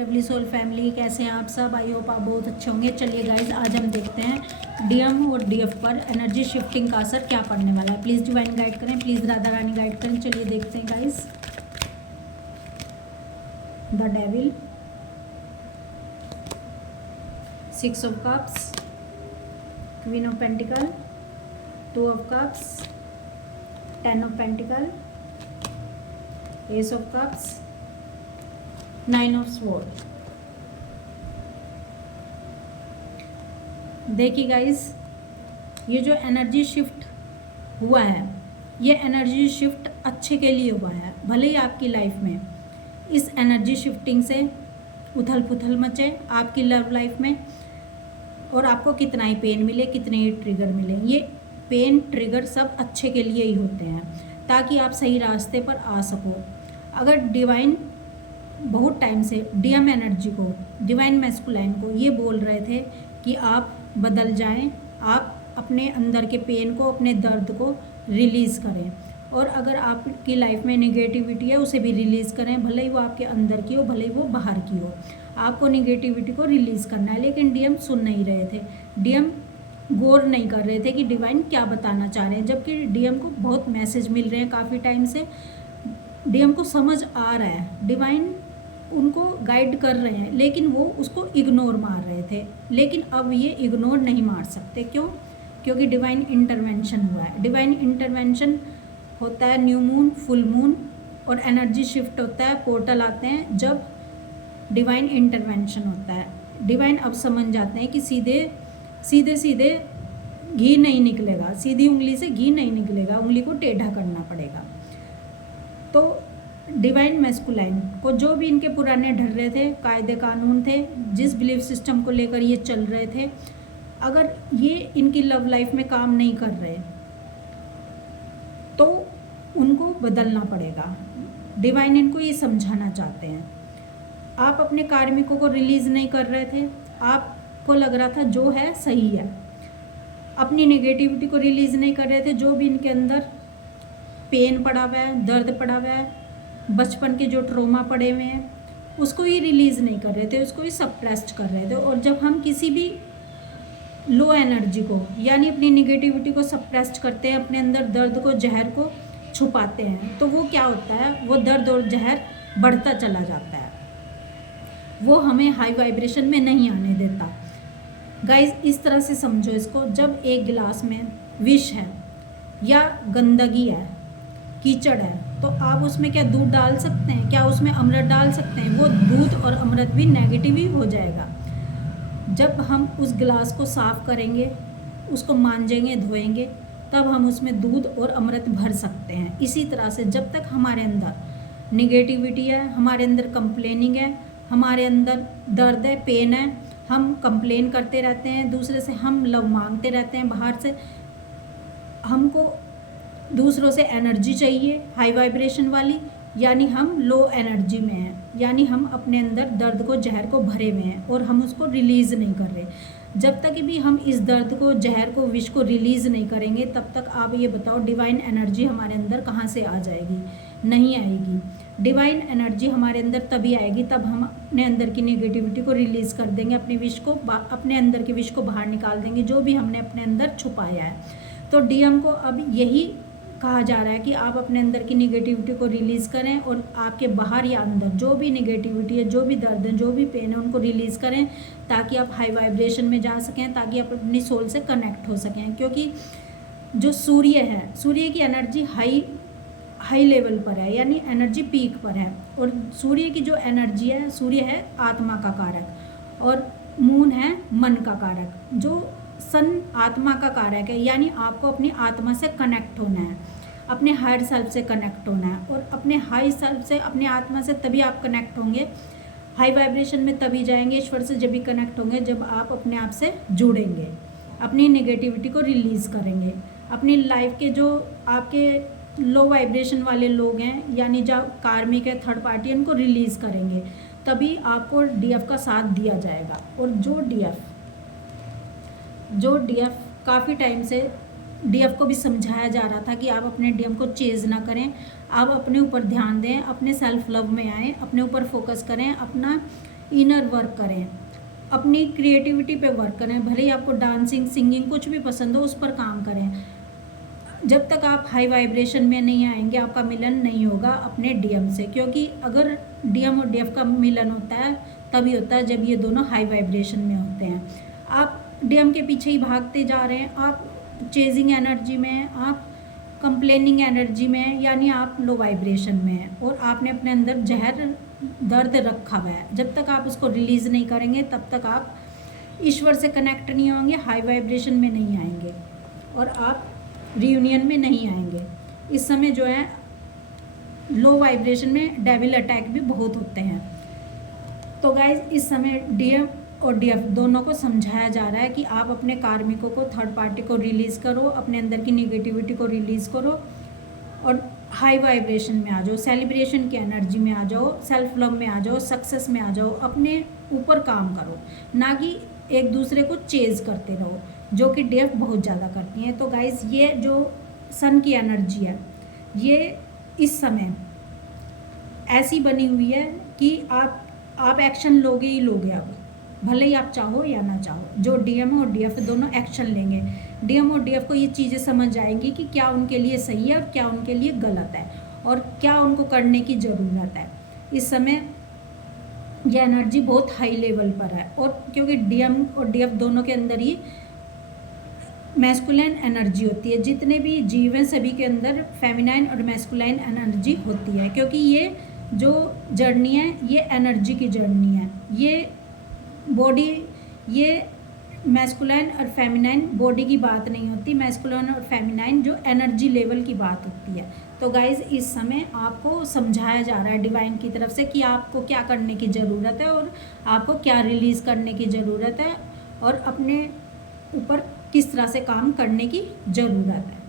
Lovely soul family, कैसे हैं आप सब? आई होप आप बहुत अच्छे होंगे। चलिए गाइज, आज हम देखते हैं डीएम और डीएफ पर एनर्जी शिफ्टिंग का असर क्या पड़ने वाला है। प्लीज़ डिवाइन गाइड करें, प्लीज़ राधा रानी गाइड करें। चलिए देखते हैं guys. The devil, 6 of cups, queen of pentacle, 2 of cups, 10 of pentacle, S of cups, 9 of sword. देखिए गाइस, ये जो एनर्जी शिफ्ट हुआ है, ये एनर्जी शिफ्ट अच्छे के लिए हुआ है। भले ही आपकी लाइफ में इस एनर्जी शिफ्टिंग से उथल पुथल मचे आपकी लव लाइफ में, और आपको कितना ही पेन मिले, कितने ही ट्रिगर मिले, ये पेन ट्रिगर सब अच्छे के लिए ही होते हैं, ताकि आप सही रास्ते पर आ सको। अगर डिवाइन बहुत टाइम से डीएम एनर्जी को, डिवाइन मैस्कुलाइन को ये बोल रहे थे कि आप बदल जाएं, आप अपने अंदर के पेन को, अपने दर्द को रिलीज़ करें, और अगर आपकी लाइफ में नेगेटिविटी है उसे भी रिलीज़ करें, भले ही वो आपके अंदर की हो, भले ही वो बाहर की हो। आपको नेगेटिविटी को रिलीज़ करना है। लेकिन डीएम सुन नहीं रहे थे, डीएम गौर नहीं कर रहे थे कि डिवाइन क्या बताना चाह रहे हैं, जबकि डीएम को बहुत मैसेज मिल रहे हैं काफ़ी टाइम से। डीएम को समझ आ रहा है, डिवाइन उनको गाइड कर रहे हैं, लेकिन वो उसको इग्नोर मार रहे थे। लेकिन अब ये इग्नोर नहीं मार सकते। क्यों? क्योंकि डिवाइन इंटरवेंशन हुआ है। डिवाइन इंटरवेंशन होता है न्यू मून, फुल मून, और एनर्जी शिफ्ट होता है, पोर्टल आते हैं जब डिवाइन इंटरवेंशन होता है। डिवाइन अब समझ जाते हैं कि सीधे घी नहीं निकलेगा, सीधी उंगली से घी नहीं निकलेगा, उंगली को टेढ़ा करना पड़ेगा। तो डिवाइन मैस्कुलाइन को जो भी इनके पुराने ढर्रे थे, कायदे कानून थे, जिस बिलीफ सिस्टम को लेकर ये चल रहे थे, अगर ये इनकी लव लाइफ में काम नहीं कर रहे तो उनको बदलना पड़ेगा। डिवाइन इनको ये समझाना चाहते हैं। आप अपने कार्मिकों को रिलीज़ नहीं कर रहे थे, आपको लग रहा था जो है सही है, अपनी नेगेटिविटी को रिलीज़ नहीं कर रहे थे। जो भी इनके अंदर पेन पड़ा हुआ है, दर्द पड़ा हुआ है, बचपन के जो ट्रॉमा पड़े हुए हैं, उसको ही रिलीज़ नहीं कर रहे थे, उसको ही सप्रेस्ड कर रहे थे। और जब हम किसी भी लो एनर्जी को, यानी अपनी निगेटिविटी को सप्रेस्ड करते हैं, अपने अंदर दर्द को, जहर को छुपाते हैं, तो वो क्या होता है, वो दर्द और जहर बढ़ता चला जाता है, वो हमें हाई वाइब्रेशन में नहीं आने देता। गाइस, इस तरह से समझो इसको, जब एक गिलास में विष है या गंदगी है, कीचड़ है, तो आप उसमें क्या दूध डाल सकते हैं? क्या उसमें अमृत डाल सकते हैं? वो दूध और अमृत भी नेगेटिव ही हो जाएगा। जब हम उस गिलास को साफ़ करेंगे, उसको मांजेंगे, धोएंगे, तब हम उसमें दूध और अमृत भर सकते हैं। इसी तरह से जब तक हमारे अंदर निगेटिविटी है, हमारे अंदर कंप्लेनिंग है, हमारे अंदर दर्द है, पेन है, हम कंप्लेन करते रहते हैं दूसरे से, हम लव मांगते रहते हैं बाहर से, हमको दूसरों से एनर्जी चाहिए हाई वाइब्रेशन वाली, यानी हम लो एनर्जी में हैं, यानी हम अपने अंदर दर्द को, जहर को भरे हुए हैं और हम उसको रिलीज़ नहीं कर रहे। जब तक भी हम इस दर्द को, जहर को, विष को रिलीज़ नहीं करेंगे, तब तक आप ये बताओ डिवाइन एनर्जी हमारे अंदर कहाँ से आ जाएगी? नहीं आएगी। डिवाइन एनर्जी हमारे अंदर तभी आएगी तब हम अपने अंदर की नेगेटिविटी को रिलीज़ कर देंगे, अपने विष को, अपने अंदर के विष को बाहर निकाल देंगे, जो भी हमने अपने अंदर छुपाया है। तो डीएम को अब यही कहा जा रहा है कि आप अपने अंदर की नेगेटिविटी को रिलीज़ करें, और आपके बाहर या अंदर जो भी नेगेटिविटी है, जो भी दर्द है, जो भी पेन है, उनको रिलीज़ करें, ताकि आप हाई वाइब्रेशन में जा सकें, ताकि आप अपनी सोल से कनेक्ट हो सकें। क्योंकि जो सूर्य है, सूर्य की एनर्जी हाई लेवल पर है, यानी एनर्जी पीक पर है, और सूर्य की जो एनर्जी है, सूर्य है आत्मा का कारक, और मून है मन का कारक, जो सन आत्मा का कारक है। यानी आपको अपनी आत्मा से कनेक्ट होना है, अपने हायर सेल्फ से कनेक्ट होना है, और अपने हाई सेल्फ से, अपने आत्मा से तभी आप कनेक्ट होंगे, हाई वाइब्रेशन में तभी जाएंगे, ईश्वर से जब भी कनेक्ट होंगे, जब आप अपने आप से जुड़ेंगे, अपनी नेगेटिविटी को रिलीज़ करेंगे, अपनी लाइफ के जो आपके लो वाइब्रेशन वाले लोग हैं, यानी जो कार्मिक है, थर्ड पार्टी, उनको रिलीज़ करेंगे, तभी आपको डीएफ का साथ दिया जाएगा। और जो डीएफ काफ़ी टाइम से डीएफ को भी समझाया जा रहा था कि आप अपने डीएम को चेज़ ना करें, आप अपने ऊपर ध्यान दें, अपने सेल्फ लव में आएँ, अपने ऊपर फोकस करें, अपना इनर वर्क करें, अपनी क्रिएटिविटी पे वर्क करें। भले ही आपको डांसिंग, सिंगिंग कुछ भी पसंद हो, उस पर काम करें। जब तक आप हाई वाइब्रेशन में नहीं आएंगे, आपका मिलन नहीं होगा अपने डीएम से, क्योंकि अगर डीएम और डीएफ का मिलन होता है तभी होता है जब ये दोनों हाई वाइब्रेशन में होते हैं। आप डीएम के पीछे ही भागते जा रहे हैं, आप चेजिंग एनर्जी में हैं, आप कंप्लेनिंग एनर्जी में हैं, यानी आप लो वाइब्रेशन में हैं और आपने अपने अंदर जहर दर्द रखा हुआ है। जब तक आप उसको रिलीज़ नहीं करेंगे तब तक आप ईश्वर से कनेक्ट नहीं होंगे, हाई वाइब्रेशन में नहीं आएंगे और आप रियूनियन में नहीं आएंगे। इस समय जो है लो वाइब्रेशन में डेविल अटैक भी बहुत होते हैं। तो गाइज इस समय डीएम और डीएफ दोनों को समझाया जा रहा है कि आप अपने कार्मिकों को, थर्ड पार्टी को रिलीज़ करो, अपने अंदर की निगेटिविटी को रिलीज़ करो और हाई वाइब्रेशन में आ जाओ, सेलिब्रेशन की एनर्जी में आ जाओ, सेल्फ लव में आ जाओ, सक्सेस में आ जाओ, अपने ऊपर काम करो, ना कि एक दूसरे को चेज करते रहो, जो कि डीएफ बहुत ज़्यादा करती हैं। तो गाइज ये जो सन की एनर्जी है, ये इस समय ऐसी बनी हुई है कि आप एक्शन लोगे ही लोगे। अब भले ही आप चाहो या ना चाहो, जो डीएम और डीएफ दोनों एक्शन लेंगे। डीएम और डीएफ को ये चीज़ें समझ आएंगी कि क्या उनके लिए सही है और क्या उनके लिए गलत है और क्या उनको करने की ज़रूरत है। इस समय यह एनर्जी बहुत हाई लेवल पर है और क्योंकि डीएम और डीएफ दोनों के अंदर ही मैस्कुलाइन एनर्जी होती है। जितने भी जीव हैं सभी के अंदर फेमिनाइन और मैस्कुलाइन एनर्जी होती है, क्योंकि ये जो जर्नी है ये एनर्जी की जर्नी है। ये बॉडी, ये मैस्कुलाइन और फेमिनाइन बॉडी की बात नहीं होती, मैस्कुलाइन और फेमिनाइन जो एनर्जी लेवल की बात होती है। तो गाइज़ इस समय आपको समझाया जा रहा है डिवाइन की तरफ से कि आपको क्या करने की ज़रूरत है और आपको क्या रिलीज़ करने की ज़रूरत है और अपने ऊपर किस तरह से काम करने की ज़रूरत है।